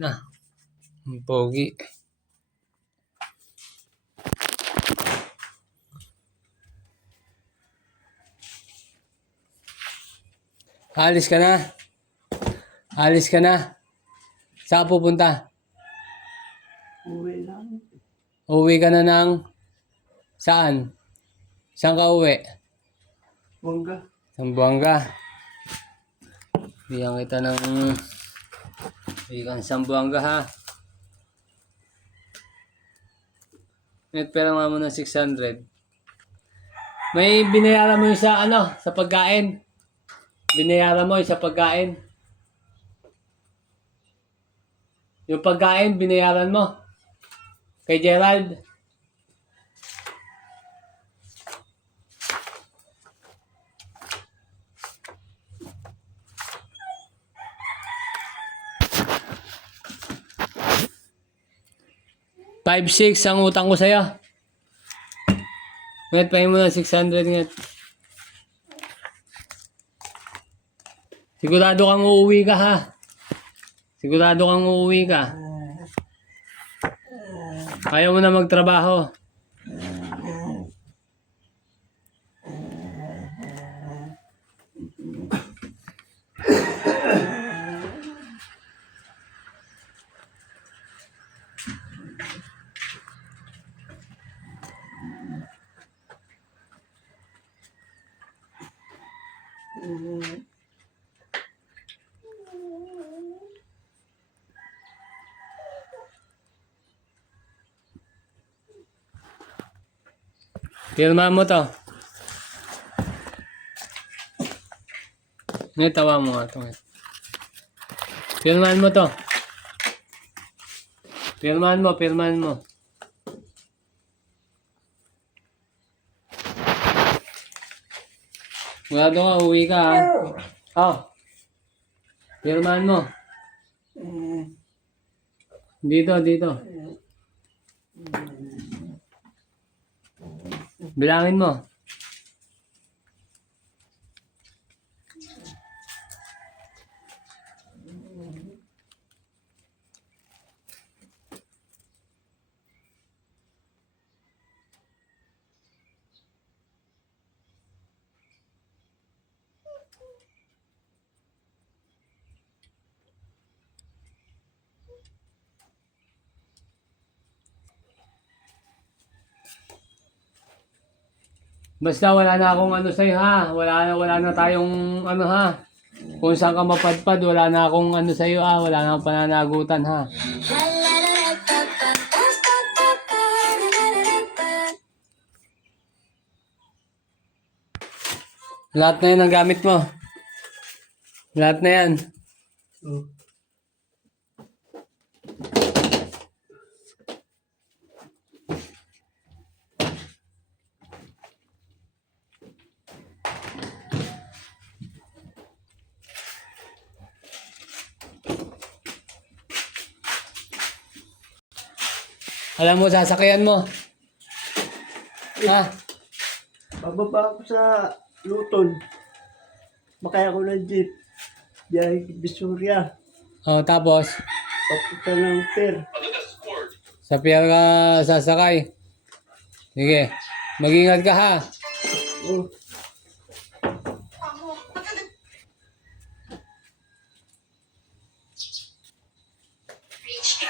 Na, ang pogi. Alis ka na? Alis ka na? Saan pupunta? Uwi lang. Uwi ka na ng... Saan? Saan ka uwi? Bongga. Sambuanga. Bigyan kita ng... Bigyan Sambuanga ha. Net pera nga mo ng 600. May binayaran mo yung sa ano? Sa pagkain. Binayaran mo yung sa pagkain. Yung pagkain, binayaran mo. Kay Gerald. $5,600 ang utang ko sa'yo. Ngayon, pahin mo na 600 ngayon. Sigurado kang uuwi ka ha. Sigurado kang uuwi ka. Ayaw mo na magtrabaho. Pirma mo to. Ngayon, tawa mo nga ito. Pirmahan mo to. Pirmahan mo, pirmahan mo. Sigurado ka, uwi ka ha. Oh. Pirmahan mo. Dito, dito. Bilangin mo. Basta wala na akong ano sa'yo ha. Wala na tayong ano ha. Kung saan ka mapadpad, wala na akong ano sa'yo ha. Wala na akong pananagutan ha. Lahat na yan ang gamit mo. Lahat na yan. Alam mo, sasakyan mo. Ha? Bababa ako sa Luton. Makaya ako ng jeep. Biyahe Bisuria. O, tapos, Papunta ng Pier. sa pier ka sasakay. Sige, mag-ingat ka ha. Oh.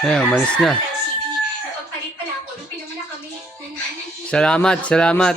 Ayan, umalis na. Salamat, salamat.